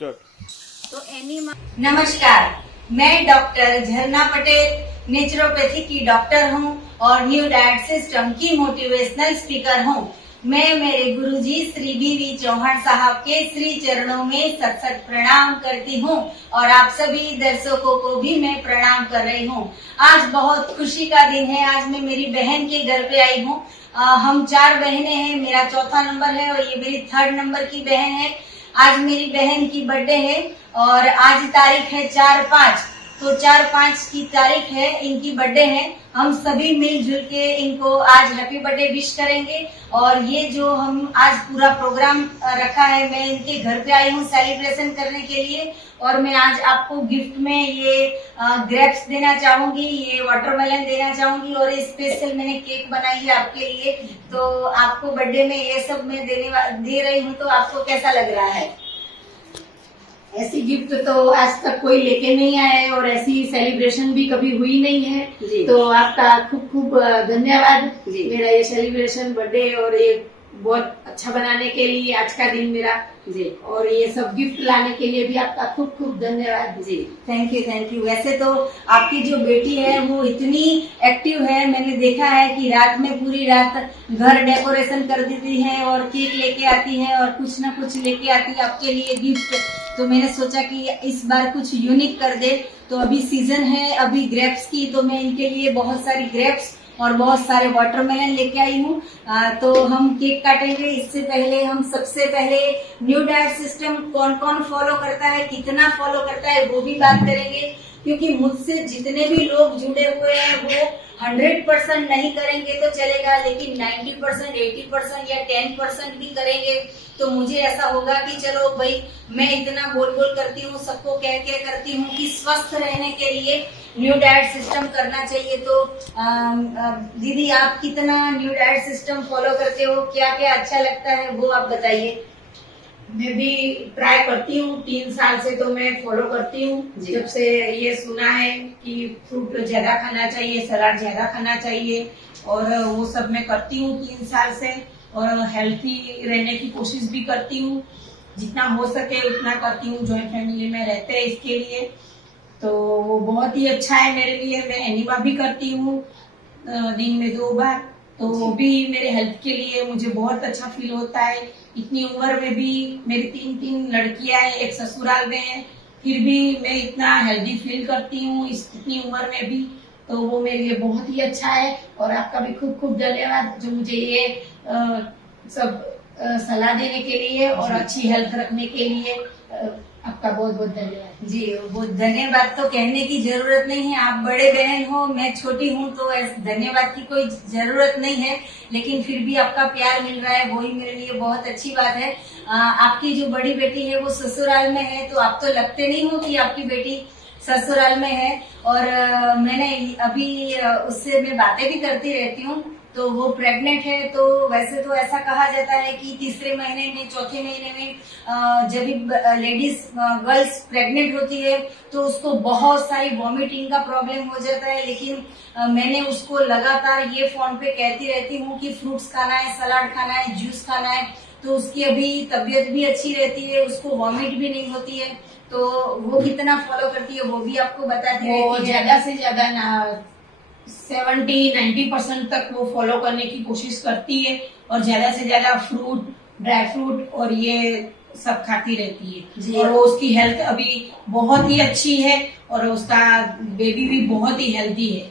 तो एनीमा नमस्कार, मैं डॉक्टर झरना पटेल नेचुरोपैथी की डॉक्टर हूँ और न्यू डाइट सिस्टम की मोटिवेशनल स्पीकर हूँ। मैं मेरे गुरुजी श्री बी चौहान साहब के श्री चरणों में सत सत प्रणाम करती हूँ और आप सभी दर्शकों को भी मैं प्रणाम कर रही हूँ। आज बहुत खुशी का दिन है। आज मैं मेरी बहन के घर पे आई हूँ। हम 4 बहनें हैं, मेरा चौथा नंबर है और ये मेरी 3rd नंबर की बहन है। आज मेरी बहन की बर्थडे है और आज तारीख है 4/5, तो 4/5 की तारीख है, इनकी बर्थडे है। हम सभी मिलजुल के इनको आज हैप्पी बर्थडे विश करेंगे। और ये जो हम आज पूरा प्रोग्राम रखा है, मैं इनके घर पे आई हूँ सेलिब्रेशन करने के लिए और मैं आज आपको गिफ्ट में ये ग्रेप्स देना चाहूंगी, ये वाटरमेलन देना चाहूंगी और स्पेशल मैंने केक बनाई है आपके लिए। तो आपको बर्थडे में ये सब मैं दे रही हूँ, तो आपको कैसा लग रहा है? ऐसी गिफ्ट तो आज तक कोई लेके नहीं आया है और ऐसी सेलिब्रेशन भी कभी हुई नहीं है। तो आपका खूब खूब धन्यवाद मेरा ये सेलिब्रेशन बर्थडे और ये बहुत अच्छा बनाने के लिए आज का दिन मेरा जी, और ये सब गिफ्ट लाने के लिए भी आपका खूब खूब धन्यवाद जी। Thank you. वैसे तो आपकी जो बेटी है वो इतनी एक्टिव है, मैंने देखा है कि रात में पूरी रात घर डेकोरेशन कर देती है और केक लेके आती है और कुछ ना कुछ लेके आती है आपके लिए गिफ्ट। तो मैंने सोचा कि इस बार कुछ यूनिक कर दे। तो अभी सीजन है अभी ग्रेप्स की, तो मैं इनके लिए बहुत सारी ग्रेप्स और बहुत सारे वाटरमेलन लेके आई हूँ। तो हम केक काटेंगे। इससे पहले हम सबसे पहले न्यू डाइट सिस्टम कौन कौन फॉलो करता है, कितना फॉलो करता है, वो भी बात करेंगे। क्योंकि मुझसे जितने भी लोग जुड़े हुए हैं वो 100% नहीं करेंगे तो चलेगा, लेकिन 90%, 80% या 10% भी करेंगे तो मुझे ऐसा होगा कि चलो भाई, मैं इतना बोल करती हूँ, सबको कह करती हूँ कि स्वस्थ रहने के लिए न्यू डाइट सिस्टम करना चाहिए। तो दीदी, आप कितना न्यू डाइट सिस्टम फॉलो करते हो, क्या क्या अच्छा लगता है वो आप बताइए। मैं भी ट्राई करती हूँ, 3 साल से तो मैं फॉलो करती हूँ। जब से ये सुना है कि फ्रूट ज्यादा खाना चाहिए, सलाद ज्यादा खाना चाहिए और वो सब मैं करती हूँ 3 साल से और हेल्थी रहने की कोशिश भी करती हूँ। जितना हो सके उतना करती हूँ। जॉइंट फैमिली में रहते हैं इसके लिए, तो वो बहुत ही अच्छा है मेरे लिए। मैं एनिमा भी करती हूँ दिन में 2 बार, तो वो भी मेरे हेल्थ के लिए मुझे बहुत अच्छा फील होता है। इतनी उम्र में भी मेरी 3 लड़कियां हैं, एक ससुराल में है, फिर भी मैं इतना हेल्दी फील करती हूँ इतनी उम्र में भी। तो वो मेरे लिए बहुत ही अच्छा है और आपका भी खूब खूब धन्यवाद जो मुझे ये सब सलाह देने के लिए और अच्छी हेल्थ रखने के लिए। आपका बहुत बहुत धन्यवाद जी। वो धन्यवाद तो कहने की जरूरत नहीं है, आप बड़े बहन हो, मैं छोटी हूँ, तो धन्यवाद की कोई जरूरत नहीं है। लेकिन फिर भी आपका प्यार मिल रहा है, वही मेरे लिए बहुत अच्छी बात है। आपकी जो बड़ी बेटी है वो ससुराल में है, तो आप तो लगते नहीं हो कि आपकी बेटी ससुराल में है। और मैंने अभी उससे मैं बातें भी करती रहती हूँ, तो वो प्रेग्नेंट है। तो वैसे तो ऐसा कहा जाता है कि 3रे महीने में, 4थे महीने में जब भी लेडीज गर्ल्स प्रेग्नेंट होती है तो उसको बहुत सारी वॉमिटिंग का प्रॉब्लम हो जाता है। लेकिन मैंने उसको लगातार ये फोन पे कहती रहती हूँ कि फ्रूट्स खाना है, सलाद खाना है, जूस खाना है, तो उसकी अभी तबीयत भी अच्छी रहती है, उसको वॉमिट भी नहीं होती है। तो वो कितना फॉलो करती है वो भी आपको बताती है। वो ज्यादा से ज्यादा 70-90% तक वो फॉलो करने की कोशिश करती है और ज्यादा से ज्यादा फ्रूट, ड्राई फ्रूट और ये सब खाती रहती है जी। और वो उसकी हेल्थ अभी बहुत ही अच्छी है और उसका बेबी भी बहुत ही हेल्दी है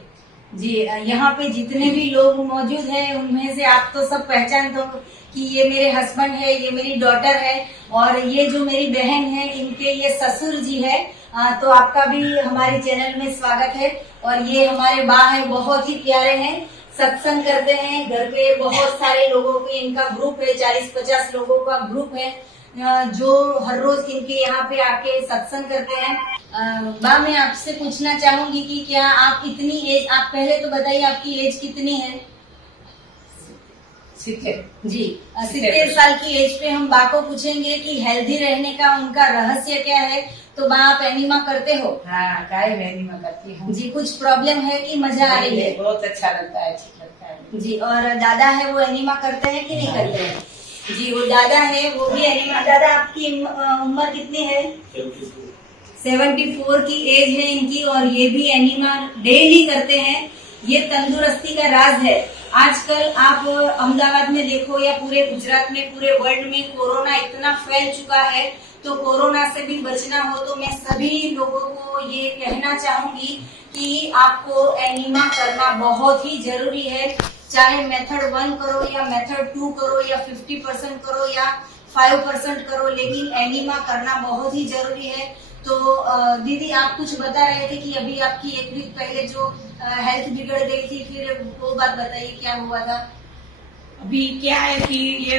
जी। यहाँ पे जितने भी लोग मौजूद हैं उनमें से आप तो सब पहचान दो कि ये मेरे हस्बैंड है, ये मेरी डॉटर है और ये जो मेरी बहन है इनके ये ससुर जी है। तो आपका भी हमारे चैनल में स्वागत है। और ये हमारे बा है, बहुत ही प्यारे हैं, सत्संग करते हैं घर पे। बहुत सारे लोगों के इनका ग्रुप है, 40-50 लोगों का ग्रुप है जो हर रोज इनके यहाँ पे आके सत्संग करते हैं। बा, मैं आपसे पूछना चाहूंगी कि क्या आप इतनी एज, आप पहले तो बताइए आपकी एज कितनी है? 70 जी। 70 साल की एज पे हम बा को पूछेंगे कि हेल्दी रहने का उनका रहस्य क्या है। तो बा, आप एनिमा करते हो? हाँ, कायम एनिमा करती हूँ जी। कुछ प्रॉब्लम है कि मजा आ रही है? बहुत अच्छा लगता है, ठीक लगता है जी। और दादा है वो एनिमा करते हैं कि नहीं करते हैं? जी वो दादा है, वो भी एनिमा। दादा आपकी उम्र कितनी है? 74 की एज है इनकी, और ये भी एनिमा डेली करते हैं। ये तंदुरुस्ती का राज है। आजकल आप अहमदाबाद में देखो या पूरे गुजरात में, पूरे वर्ल्ड में कोरोना इतना फैल चुका है, तो कोरोना से भी बचना हो तो मैं सभी लोगों को ये कहना चाहूंगी कि आपको एनिमा करना बहुत ही जरूरी है। चाहे मेथड 1 करो या मेथड 2 करो या 50% करो या 5% करो, लेकिन एनिमा करना बहुत ही जरूरी है। तो दीदी आप कुछ बता रहे थे कि अभी आपकी 1 वीक पहले जो हेल्थ बिगड़ गई थी, फिर वो बात बताइए क्या हुआ था? अभी क्या है कि ये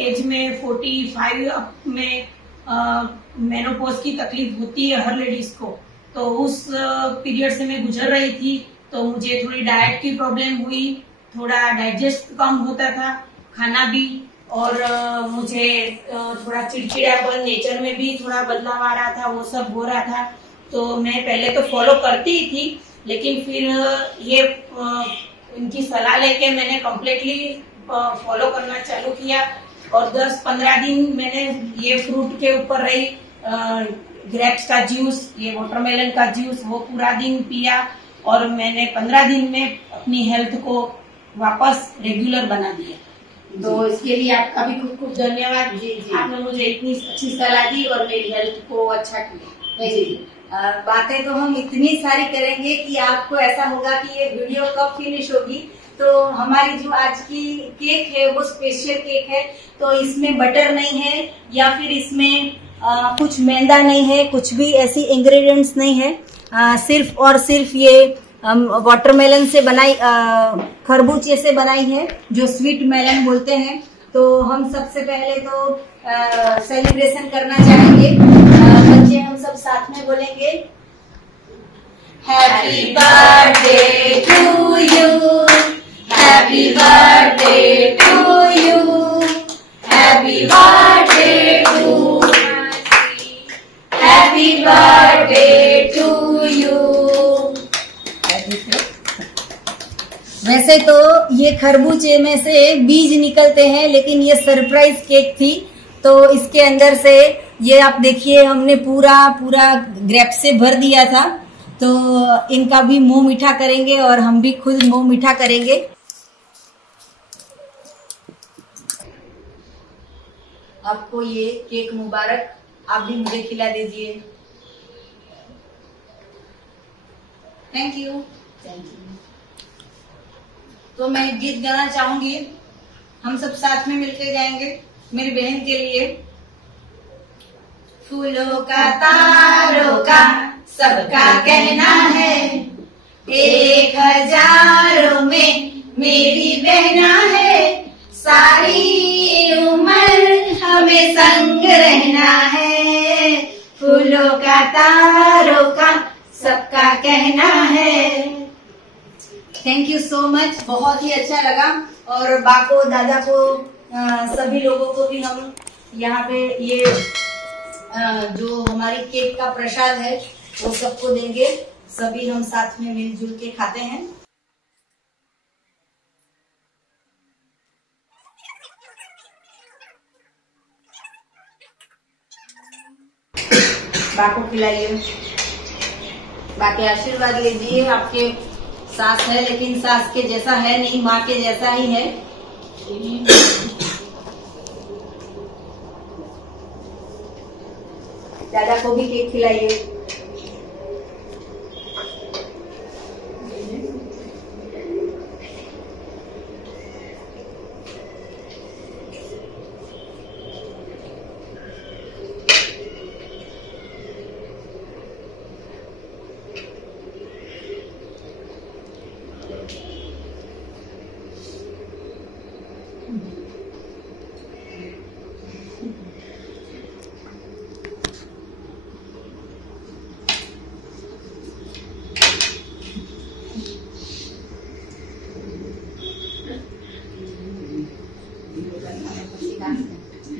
एज में 45 में मेनोपॉज की तकलीफ होती है हर लेडीज को, तो उस पीरियड से मैं गुजर रही थी। तो मुझे थोड़ी डाइट की प्रॉब्लम हुई, थोड़ा डाइजेस्ट कम होता था, खाना भी, और मुझे थोड़ा चिड़चिड़ापन, नेचर में भी थोड़ा बदलाव आ रहा था, वो सब हो रहा था। तो मैं पहले तो फॉलो करती ही थी, लेकिन फिर ये इनकी सलाह लेके मैंने कम्प्लीटली फॉलो करना चालू किया, और 10-15 दिन मैंने ये फ्रूट के ऊपर रही। ग्रेप्स का जूस, ये वाटरमेलन का जूस, वो पूरा दिन पिया, और मैंने 15 दिन में अपनी हेल्थ को वापस रेगुलर बना दिया। तो इसके लिए आपका भी खूब खूब धन्यवाद। जी जी, आपने मुझे इतनी अच्छी सलाह दी और मेरी हेल्थ को अच्छा किया। जी, बातें तो हम इतनी सारी करेंगे कि आपको ऐसा होगा कि ये वीडियो कब फिनिश होगी। तो हमारी जो आज की केक है वो स्पेशल केक है, तो इसमें बटर नहीं है या फिर इसमें कुछ मैदा नहीं है, कुछ भी ऐसी इंग्रेडिएंट्स नहीं है। सिर्फ और सिर्फ ये वाटरमेलन से बनाई, खरबूजे से बनाई है, जो स्वीट मेलन बोलते हैं। तो हम सबसे पहले तो सेलिब्रेशन करना चाहेंगे। बच्चे हम सब साथ में बोलेंगे, happy birthday to you, happy birthday to you, happy birthday to, happy birthday to you. वैसे तो ये खरबूजे में से बीज निकलते हैं, लेकिन ये सरप्राइज केक थी, तो इसके अंदर से ये आप देखिए हमने पूरा ग्रेप से भर दिया था। तो इनका भी मुंह मीठा करेंगे और हम भी खुद मुंह मीठा करेंगे। आपको ये केक मुबारक, आप भी मुझे खिला दीजिए। Thank you. Thank you. तो मैं गीत गाना चाहूंगी, हम सब साथ में मिलकर गाएंगे मेरी बहन के लिए। फूलों का तारों का सबका कहना है, 1000 में मेरी बहना है, सारी उम्र हमें संग रहना है। फूलों का तारों का सबका कहना है। थैंक यू सो मच, बहुत ही अच्छा लगा। और बाको, दादा को, सभी लोगों को भी हम यहाँ पे ये जो हमारी केक का प्रसाद है वो सबको देंगे। सभी हम साथ में मिलजुल के खाते हैं। बाको खिलाइए, बाकी आशीर्वाद लीजिए। आपके सास है, लेकिन सास के जैसा है नहीं, माँ के जैसा ही है। दादा को भी केक खिलाइए।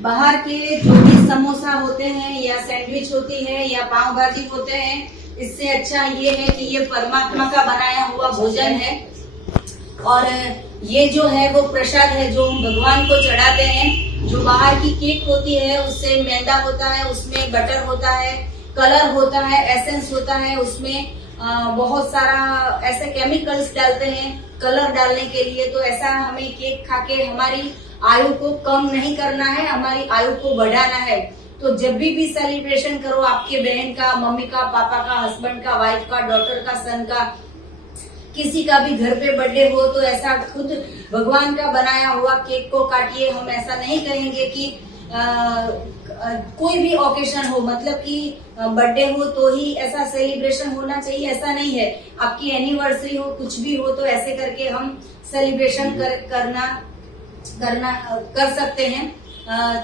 बाहर के जो भी समोसा होते हैं या सैंडविच होती है या पाव भाजी होते हैं, इससे अच्छा ये है कि ये परमात्मा का बनाया हुआ भोजन है। और ये जो है वो प्रसाद है जो हम भगवान को चढ़ाते हैं। जो बाहर की केक होती है उससे मैदा होता है, उसमें बटर होता है, कलर होता है, एसेंस होता है, उसमें बहुत सारा ऐसे केमिकल्स डालते हैं कलर डालने के लिए। तो ऐसा हमें केक खा के हमारी आयु को कम नहीं करना है, हमारी आयु को बढ़ाना है। तो जब भी सेलिब्रेशन करो, आपके बहन का, मम्मी का, पापा का, हस्बैंड का, वाइफ का, डॉटर का, सन का, किसी का भी घर पे बर्थडे हो तो ऐसा खुद भगवान का बनाया हुआ केक को काटिए। हम ऐसा नहीं कहेंगे कि कोई भी ओकेशन हो, मतलब कि बर्थडे हो तो ही ऐसा सेलिब्रेशन होना चाहिए, ऐसा नहीं है। आपकी एनिवर्सरी हो, कुछ भी हो, तो ऐसे करके हम सेलिब्रेशन कर सकते हैं।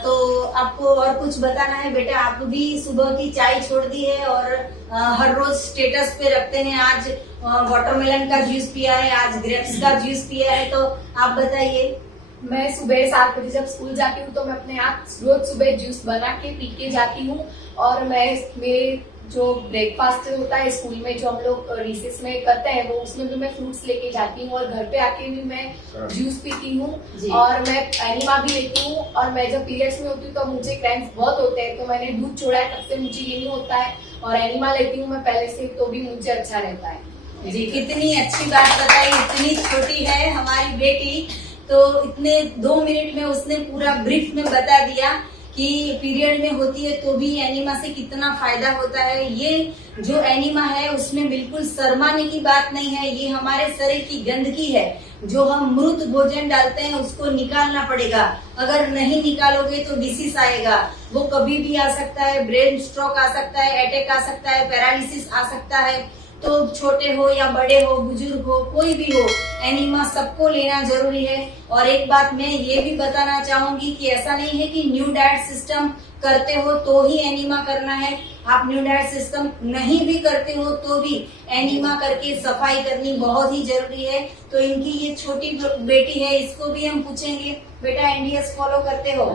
तो आपको और कुछ बताना है बेटा? आप भी सुबह की चाय छोड़ दी है और हर रोज स्टेटस पे रखते हैं, आज वाटरमेलन का जूस पिया है, आज ग्रेप्स का जूस पिया है। तो आप बताइए। मैं सुबह 7 बजे जब स्कूल जाती हूँ तो मैं अपने आप रोज सुबह जूस बना के पी के जाती हूँ। और मेरे जो ब्रेकफास्ट होता है स्कूल में, जो हम लोग रिसेस में करते हैं, वो उसमें भी मैं फ्रूट्स लेके जाती हूँ। और घर पे आके भी मैं जूस पीती हूँ और मैं एनिमा भी लेती हूँ। और मैं जब पीरियड्स में होती हूँ तो मुझे क्रैम्प्स बहुत होते हैं, तो मैंने दूध छोड़ा है, तब से मुझे ये नहीं होता है। और एनिमा लेती हूँ मैं पहले से, तो भी मुझे अच्छा रहता है। जी, कितनी अच्छी बात बताई। इतनी छोटी है हमारी बेटी, तो इतने 2 मिनट में उसने पूरा ब्रीफ में बता दिया कि पीरियड में होती है तो भी एनिमा से कितना फायदा होता है। ये जो एनिमा है उसमें बिल्कुल शर्माने की बात नहीं है, ये हमारे शरीर की गंदगी है। जो हम मृत भोजन डालते हैं उसको निकालना पड़ेगा। अगर नहीं निकालोगे तो डिसीज आएगा, वो कभी भी आ सकता है, ब्रेन स्ट्रोक आ सकता है, अटैक आ सकता है, पैरालिसिस आ सकता है। तो छोटे हो या बड़े हो, बुजुर्ग हो, कोई भी हो, एनिमा सबको लेना जरूरी है। और एक बात मैं ये भी बताना चाहूंगी कि ऐसा नहीं है कि न्यू डाइट सिस्टम करते हो तो ही एनिमा करना है। आप न्यू डाइट सिस्टम नहीं भी करते हो तो भी एनिमा करके सफाई करनी बहुत ही जरूरी है। तो इनकी ये छोटी बेटी है, इसको भी हम पूछेंगे, बेटा एनडीएस फॉलो करते हो?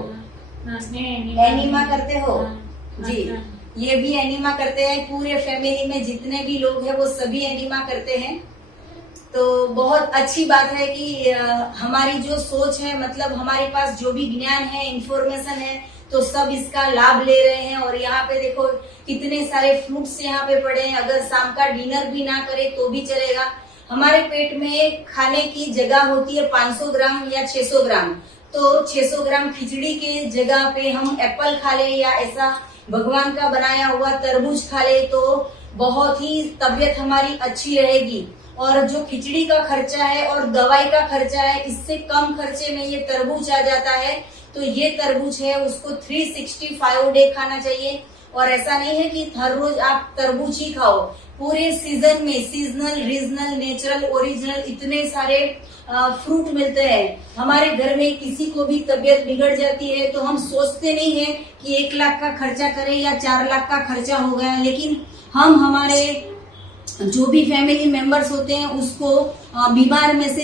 एनिमा करते हो? जी, ये भी एनिमा करते हैं। पूरे फैमिली में जितने भी लोग हैं वो सभी एनिमा करते हैं। तो बहुत अच्छी बात है कि हमारी जो सोच है, मतलब हमारे पास जो भी ज्ञान है, इंफॉर्मेशन है, तो सब इसका लाभ ले रहे हैं। और यहाँ पे देखो कितने सारे फ्रूट्स यहाँ पे पड़े हैं। अगर शाम का डिनर भी ना करे तो भी चलेगा। हमारे पेट में खाने की जगह होती है 500 ग्राम या 600 ग्राम। तो 600 ग्राम खिचड़ी के जगह पे हम एप्पल खा ले या ऐसा भगवान का बनाया हुआ तरबूज खा ले तो बहुत ही तबीयत हमारी अच्छी रहेगी। और जो खिचड़ी का खर्चा है और दवाई का खर्चा है, इससे कम खर्चे में ये तरबूज आ जाता है। तो ये तरबूज है उसको 365 डे खाना चाहिए। और ऐसा नहीं है कि हर रोज आप तरबूज ही खाओ, पूरे सीजन में सीजनल, रीजनल, नेचुरल, ओरिजिनल इतने सारे फ्रूट मिलते हैं। हमारे घर में किसी को भी तबीयत बिगड़ जाती है तो हम सोचते नहीं है कि 1 लाख का खर्चा करें या 4 लाख का खर्चा हो गया, लेकिन हम हमारे जो भी फैमिली मेंबर्स होते हैं उसको बीमार में से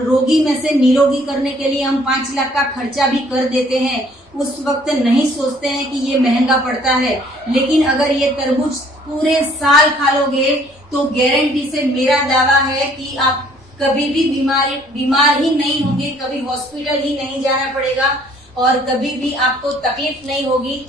रोगी में से निरोगी करने के लिए हम 5 लाख का खर्चा भी कर देते हैं। उस वक्त नहीं सोचते हैं कि ये महंगा पड़ता है। लेकिन अगर ये तरबूज पूरे साल खा लोगे तो गारंटी से मेरा दावा है कि आप कभी भी बीमार ही नहीं होंगे, कभी हॉस्पिटल ही नहीं जाना पड़ेगा और कभी भी आपको तकलीफ नहीं होगी।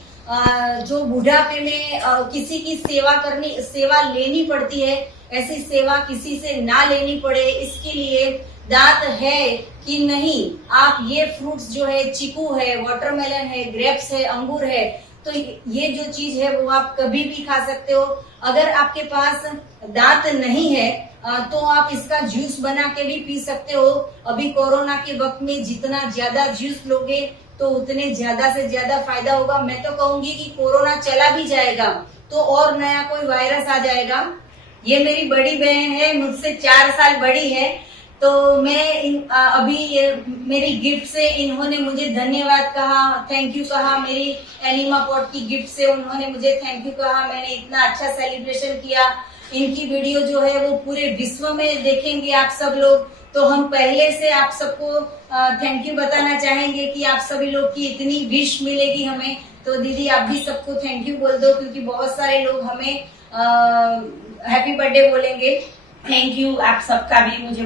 जो बुढ़ापे में किसी की सेवा लेनी पड़ती है, ऐसी सेवा किसी से ना लेनी पड़े, इसके लिए दांत है कि नहीं, आप ये फ्रूट्स जो है, चीकू है, वाटरमेलन है, ग्रेप्स है, अंगूर है, तो ये जो चीज है वो आप कभी भी खा सकते हो। अगर आपके पास दांत नहीं है तो आप इसका जूस बना के भी पी सकते हो। अभी कोरोना के वक्त में जितना ज्यादा जूस लोगे तो उतने ज्यादा से ज्यादा फायदा होगा। मैं तो कहूंगी कि कोरोना चला भी जाएगा तो और नया कोई वायरस आ जाएगा। ये मेरी बड़ी बहन है, मुझसे 4 साल बड़ी है, तो मैं अभी मेरी गिफ्ट से इन्होंने मुझे धन्यवाद कहा, थैंक यू कहा। मेरी एनिमा पॉट की गिफ्ट से उन्होंने मुझे थैंक यू कहा। मैंने इतना अच्छा सेलिब्रेशन किया। इनकी वीडियो जो है वो पूरे विश्व में देखेंगे आप सब लोग। तो हम पहले से आप सबको थैंक यू बताना चाहेंगे कि आप सभी लोग की इतनी विश मिलेगी हमें। तो दीदी आप भी सबको थैंक यू बोल दो, क्योंकि बहुत सारे लोग हमें हैप्पी बर्थडे बोलेंगे। थैंक यू आप सबका भी मुझे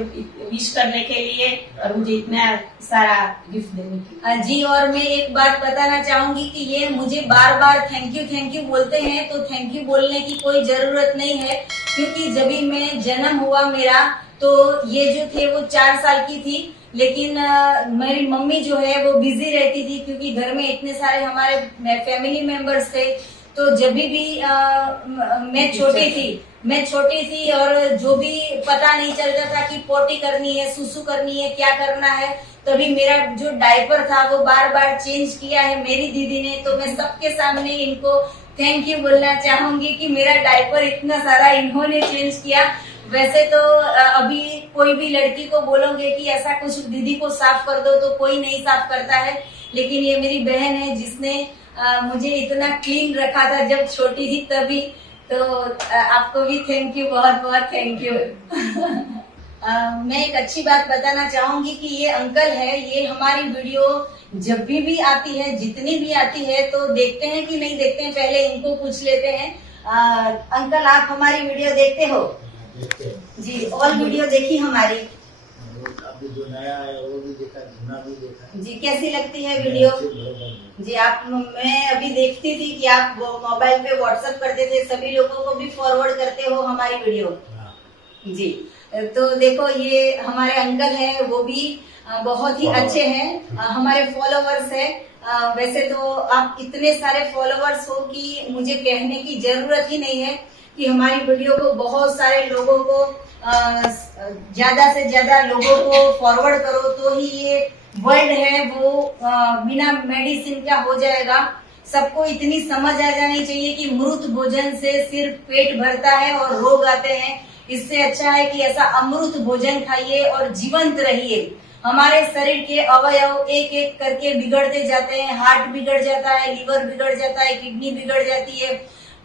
विश करने के लिए और मुझे इतना सारा गिफ्ट देने के लिए। जी, और मैं एक बात बताना चाहूंगी कि ये मुझे बार बार थैंक यू बोलते हैं, तो थैंक यू बोलने की कोई जरूरत नहीं है, क्योंकि जब भी मैं जन्म हुआ मेरा, तो ये जो थे वो 4 साल की थी, लेकिन मेरी मम्मी जो है वो बिजी रहती थी, क्योंकि घर में इतने सारे हमारे फैमिली मेंबर्स थे। तो जब भी मैं छोटी थी और जो भी पता नहीं चलता था कि पोटी करनी है, सुसु करनी है, क्या करना है, तभी मेरा जो डायपर था वो बार बार चेंज किया है मेरी दीदी ने। तो मैं सबके सामने इनको थैंक यू बोलना चाहूंगी कि मेरा डायपर इतना सारा इन्होंने चेंज किया। वैसे तो अभी कोई भी लड़की को बोलोगे कि ऐसा कुछ दीदी को साफ कर दो तो कोई नहीं साफ करता है, लेकिन ये मेरी बहन है जिसने मुझे इतना क्लीन रखा था जब छोटी थी तभी। तो आपको भी थैंक यू, बहुत बहुत थैंक यू। मैं एक अच्छी बात बताना चाहूंगी कि ये अंकल है, ये हमारी वीडियो जब भी आती है, जितनी भी आती है, तो देखते हैं कि नहीं देखते हैं, पहले इनको पूछ लेते हैं। अंकल, आप हमारी वीडियो देखते हो? जी, ऑल वीडियो देखी हमारी? अभी जो नया है वो भी देखा, जुना भी देखा। जी, कैसी लगती है वीडियो? जी, मैं अभी देखती थी कि आप मोबाइल पे व्हाट्सएप करते थे, सभी लोगों को भी फॉरवर्ड करते हो हमारी वीडियो। जी, तो देखो ये हमारे अंकल हैं, वो भी बहुत ही अच्छे हैं, हमारे फॉलोवर्स है। वैसे तो आप इतने सारे फॉलोवर्स हो कि मुझे कहने की जरूरत ही नहीं है कि हमारी वीडियो को बहुत सारे लोगों को, ज्यादा से ज्यादा लोगों को फॉरवर्ड करो तो ही ये वर्ल्ड है वो बिना मेडिसिन का हो जाएगा। सबको इतनी समझ आ जानी चाहिए कि मृत भोजन से सिर्फ पेट भरता है और रोग आते हैं। इससे अच्छा है कि ऐसा अमृत भोजन खाइए और जीवंत रहिए। हमारे शरीर के अवयव एक एक करके बिगड़ते जाते हैं, हार्ट बिगड़ जाता है, लीवर बिगड़ जाता है, किडनी बिगड़ जाती है,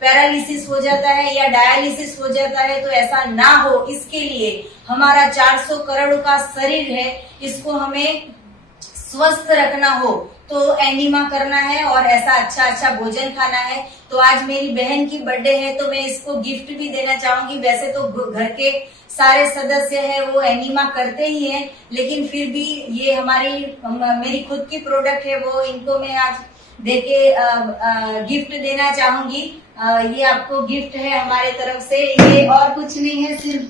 पैरालिसिस हो जाता है या डायलिसिस हो जाता है। तो ऐसा ना हो, इसके लिए हमारा 400 करोड़ का शरीर है, इसको हमें स्वस्थ रखना हो तो एनीमा करना है और ऐसा अच्छा भोजन खाना है। तो आज मेरी बहन की बर्थडे है तो मैं इसको गिफ्ट भी देना चाहूंगी। वैसे तो घर के सारे सदस्य हैं वो एनीमा करते ही हैं, लेकिन फिर भी ये मेरी खुद की प्रोडक्ट है, वो इनको मैं आज देके गिफ्ट देना चाहूंगी। ये आपको गिफ्ट है हमारे तरफ से। ये और कुछ नहीं है, सिर्फ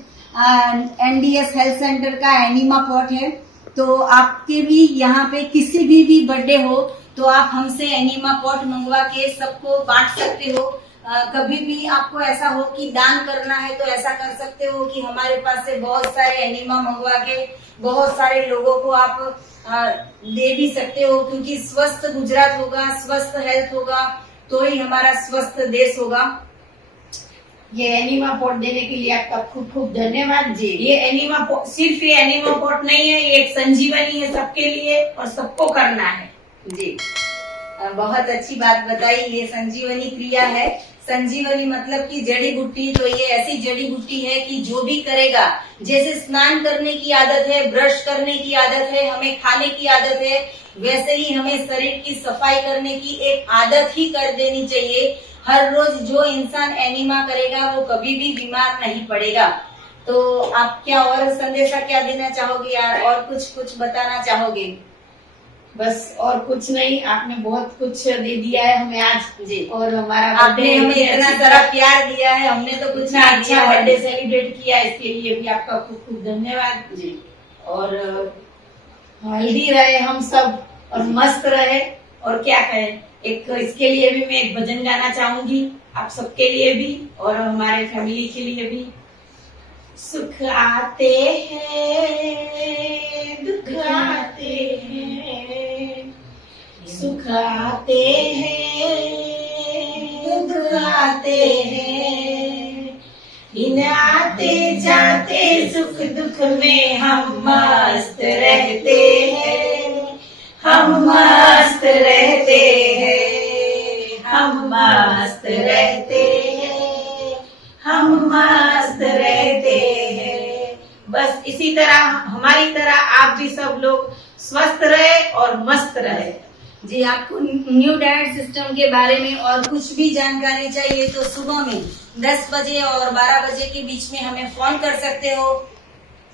NDS हेल्थ सेंटर का एनीमा पॉट है। तो आपके भी यहाँ पे किसी भी बर्थडे हो तो आप हमसे एनीमा पॉट मंगवा के सबको बांट सकते हो। कभी भी आपको ऐसा हो कि दान करना है तो ऐसा कर सकते हो कि हमारे पास से बहुत सारे एनीमा मंगवा के बहुत सारे लोगों को आप दे भी सकते हो, क्योंकि स्वस्थ गुजरात होगा, स्वस्थ हेल्थ होगा तो ही हमारा स्वस्थ देश होगा। ये एनीमा पॉट देने के लिए आपका खूब खूब धन्यवाद जी। ये एनीमा पॉट सिर्फ ये एनीमा पॉट नहीं है, ये एक संजीवनी है सबके लिए और सबको करना है जी। बहुत अच्छी बात बताई, ये संजीवनी क्रिया है। संजीवनी मतलब कि जड़ी बूटी, तो ये ऐसी जड़ी बूटी है कि जो भी करेगा, जैसे स्नान करने की आदत है, ब्रश करने की आदत है, हमें खाने की आदत है, वैसे ही हमें शरीर की सफाई करने की एक आदत ही कर देनी चाहिए। हर रोज जो इंसान एनीमा करेगा वो कभी भी बीमार नहीं पड़ेगा। तो आप क्या और संदेशा क्या देना चाहोगे यार, और कुछ बताना चाहोगे? बस और कुछ नहीं, आपने बहुत कुछ दे दिया है हमें आज जी। और हमारा आपने हमें इतना सारा प्यार दिया है, हमने तो कुछ अच्छा बर्थडे सेलिब्रेट किया, इसके लिए भी आपका खूब खूब धन्यवाद जी। और हेल्दी रहे हम सब और मस्त रहे, और क्या कहें। एक इसके लिए भी मैं एक भजन गाना चाहूंगी आप सबके लिए भी और हमारे फैमिली के लिए भी। सुख आते हैं, दुख आते हैं, सुख आते हैं, दुख आते हैं, इन आते जाते सुख दुख में हम मस्त रहते हैं, हम मस्त रहते हैं, हम मस्त रहते हैं, हम मस्त रहते हैं। बस इसी तरह हमारी तरह आप भी सब लोग स्वस्थ रहे और मस्त रहे। जी आपको न्यू डाइट सिस्टम के बारे में और कुछ भी जानकारी चाहिए तो सुबह में 10 बजे और 12 बजे के बीच में हमें फोन कर सकते हो।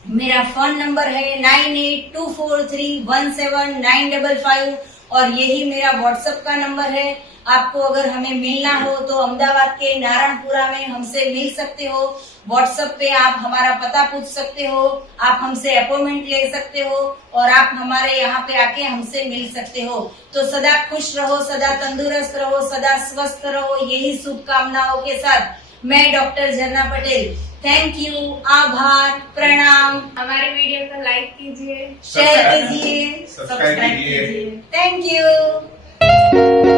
मेरा फोन नंबर है 9824317955 और यही मेरा व्हाट्सएप का नंबर है। आपको अगर हमें मिलना हो तो अहमदाबाद के नारायणपुरा में हमसे मिल सकते हो। व्हाट्सएप पे आप हमारा पता पूछ सकते हो, आप हमसे अपॉइंटमेंट ले सकते हो और आप हमारे यहाँ पे आके हमसे मिल सकते हो। तो सदा खुश रहो, सदा तंदुरुस्त रहो, सदा स्वस्थ रहो, यही शुभकामनाओं के साथ मैं डॉक्टर झरना पटेल थैंक यू, आभार, प्रणाम। हमारे वीडियो को लाइक कीजिए, शेयर कीजिए, सब्सक्राइब कीजिए। Thank you.